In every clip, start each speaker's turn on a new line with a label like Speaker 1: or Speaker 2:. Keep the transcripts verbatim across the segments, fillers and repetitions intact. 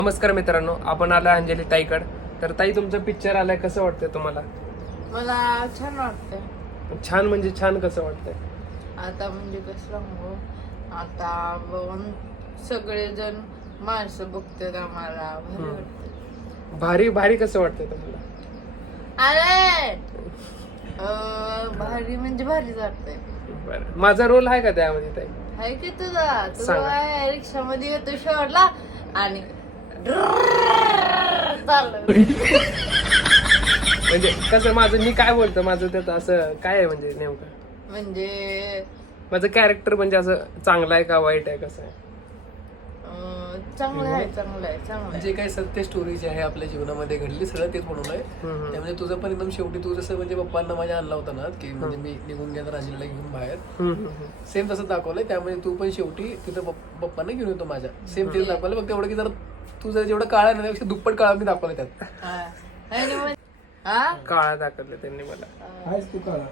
Speaker 1: नमस्कार मित्रांनो, आपण आला अंजली ताईकड. तर ताई, तुमचं पिक्चर आलाय, कसं वाटतंय तुम्हाला?
Speaker 2: मला छान वाटतंय.
Speaker 1: छान म्हणजे छान कसं वाटतंय?
Speaker 2: आता म्हणजे कसं सांगू, आता बघून सगळेजण माणसं बघतात आम्हाला, भारी वाटतंय.
Speaker 1: भारी भारी कसं वाटतंय तुम्हाला?
Speaker 2: अरे अं, भारी म्हणजे भारीच वाटतंय.
Speaker 1: बरं, माझा रोल आहे का त्यामध्ये ताई?
Speaker 2: हाय की तुझा तुझा
Speaker 1: सांगा.
Speaker 2: काय रिक्षामध्ये येतो शहरला आणि चाललं.
Speaker 1: म्हणजे कसं, माझं मी काय बोलतो, माझं त्यात असं काय आहे म्हणजे नेमकं
Speaker 2: म्हणजे
Speaker 1: माझं कॅरेक्टर म्हणजे असं चांगलं आहे का वाईट आहे, कसं आहे?
Speaker 2: अं, चांगलं आहे चांगलं आहे चांगलं आहे.
Speaker 3: जे काही सत्य स्टोरी जी आहे आपल्या जीवनामध्ये घडली सगळं तेच म्हणून आहे.
Speaker 1: हम्म,
Speaker 3: त्यामुळे तुझं पण एकदम शेवटी तू जसं म्हणजे पप्पांना माझ्या आणला होता ना, की म्हणजे मी निघून गेला राजीला घेऊन बाहेर,
Speaker 1: हम्म, हम्म, हम्म.
Speaker 3: सेम तसं दाखवलंय. त्यामुळे तू पण शेवटी तिथं पप- पप्पांना घेऊन येतो माझ्या, सेम तेच दाखवलं. फक्त एवढं की जर तू जर जेवढं काळ आहे ना त्यापेक्षा दुप्पट काळ मी दाखवलं त्यात.
Speaker 2: हा. आणि मग- हा?
Speaker 1: काळा दाखवलं त्यांनी मला.
Speaker 3: तू काळा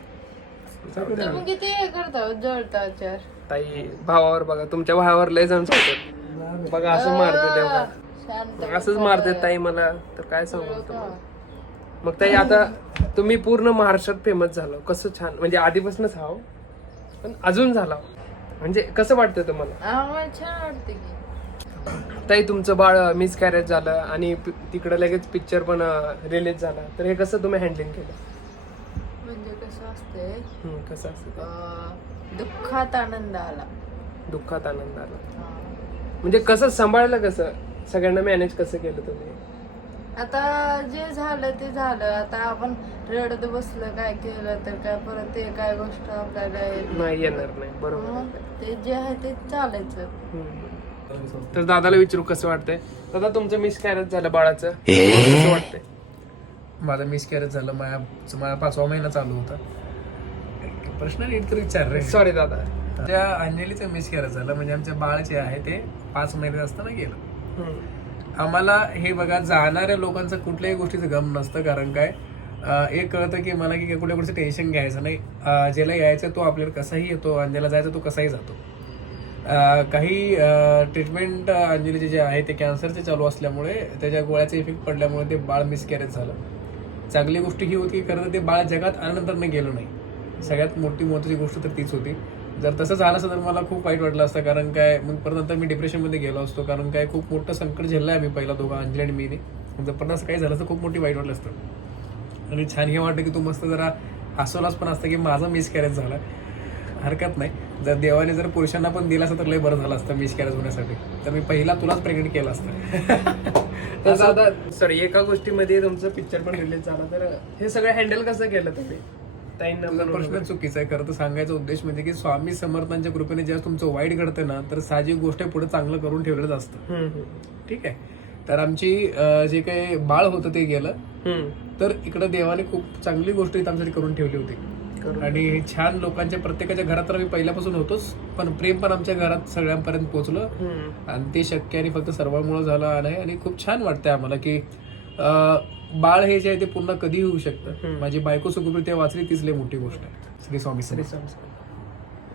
Speaker 2: तुम्ही किती हे करता जळता चार
Speaker 1: ताई, भावावर बघा, तुमच्या भावावर लय जण सांगतात बघा, असं मारते तेव्हा,
Speaker 2: शांत
Speaker 1: असंच मारते ताई मला. तर काय सांगू तुम्हाला? मग ताई, आता तुम्ही पूर्ण महाराष्ट्रात फेमस झालो, कसं छान, म्हणजे आधीपासूनच हाव पण अजून झाला, म्हणजे कसं वाटतं तुम्हाला?
Speaker 2: आम्हाला छान वाटते की.
Speaker 1: ताई, तुमचं बाळ मिस कॅरेज झालं आणि पि- तिकडं लगेच पिक्चर पण रिलीज झाला, तर हे कसं तुम्ही हँडलिंग केलं?
Speaker 2: म्हणजे कसं असतंय,
Speaker 1: हम्म, कसं असतं ते?
Speaker 2: अं, दुःखात आनंद आला.
Speaker 1: दुःखात आनंद आला,
Speaker 2: हा.
Speaker 1: म्हणजे कसं सांभाळलं, कसं सगळ्यांना मॅनेज कसं केलं तुम्ही?
Speaker 2: आता जे झालं ते झालं. आता आपण रडत बसलं काय केलं तर काय परत ते काय गोष्ट आपल्याला येत
Speaker 1: नाही येणार नाही, बरोबर.
Speaker 2: मग ते जे आहे ते चालायचं.
Speaker 1: हम्म. तर दादाला विचारू, कसं वाटतंय दादा, तुमचं मिस कॅरेज झालं बाळाचं, कसं वाटतंय?
Speaker 3: माझा मिस कॅरेज झालं, माझ्या माझा पाचवा महिना चालू होता. प्रश्न नीट तर विचार रे.
Speaker 1: सॉरी दादा.
Speaker 3: त्या अंजलीचं मिस कॅरेज झालं म्हणजे आमच्या बाळ जे आहे ते पाच महिने असताना गेलं.
Speaker 1: हम्म.
Speaker 3: आम्हाला हे बघा, जाणाऱ्या लोकांचं कुठल्याही गोष्टीचं गम नसतं. कारण काय, अं, एक कळतं की मला की कुठल्या गोष्टीचं टेन्शन घ्यायचं नाही. अं, ज्याला यायचं तो आपल्याला कसाही येतो आणि ज्याला जायचं तो कसाही जातो. अं, काही ट्रीटमेंट अंजलीचे जे आहे ते कॅन्सरचे चालू असल्यामुळे त्याच्या गोळ्याचा इफेक्ट पडल्यामुळे ते बाळ मिसकॅरेज झालं. चांगली गोष्ट ही होती की खरं तर ते बाळ जगात आल्यानंतर गेलं नाही. सगळ्यात मोठी महत्त्वाची गोष्ट तर तीच होती. जर तसं झालं असतं तर मला खूप वाईट वाटलं असतं. कारण काय, मग परत नंतर मी डिप्रेशनमध्ये गेलो असतो. कारण काय, खूप मोठं संकट झेललं आहे मी पहिला दोघा, अंजली आणि मीने. जर परत असं काही झालं असतं खूप मोठी वाईट वाटलं असतं. आणि छान हे वाटतं की तू मस्त जरा हसवलाच पण असतं की माझा मिसकॅरेज झाला. हरकत नाही, जर देवाने जर पुरुषांना पण दिला असतं तर लय बरं झालं असतं मिसकॅरेज होण्यासाठी. तर मी पहिला तुलाच प्रेग्नेंट केलं असतं.
Speaker 1: तर दादा, सॉरी, एका गोष्टीमध्ये तुमचं पिक्चर पण रिलीज झाला, तर हे सगळं हँडल कसं केलं तुम्ही? ताईंना
Speaker 3: तुझा
Speaker 1: पण
Speaker 3: प्रश्न चुकीचा आहे. खरं तर सांगायचा उद्देश म्हणजे की स्वामी समर्थांच्या कृपेने जेव्हा तुमचं वाईट घडतं ना, तर साहजिक गोष्ट पुढे चांगलं करून ठेवलेलं असतं.
Speaker 1: हम्म, हम्म.
Speaker 3: ठीक आहे. तर आमची अं, जे काही बाळ होतं ते गेलं,
Speaker 1: हम्म.
Speaker 3: तर इकडं देवाने खूप चांगली गोष्ट इथं आमच्यासाठी करून ठेवली होती.
Speaker 1: करून.
Speaker 3: आणि छान लोकांच्या प्रत्येकाच्या घरात तर आम्ही पहिल्यापासून होतोच, पण प्रेम पण आमच्या घरात सगळ्यांपर्यंत पोहोचलं.
Speaker 1: हम्म.
Speaker 3: आणि ते शक्य आणि फक्त सर्वांमुळे झालं आहे. आणि खूप छान वाटतंय आम्हाला की अं, बाळ हे जे आहे ते पुन्हा कधी होऊ शकतं.
Speaker 1: हम्म.
Speaker 3: माझी बायको सुखप्रित्या वाचली, तीच लय मोठी गोष्ट आहे. श्री स्वामी
Speaker 1: श्री
Speaker 3: समर्थ.
Speaker 1: स्वामी.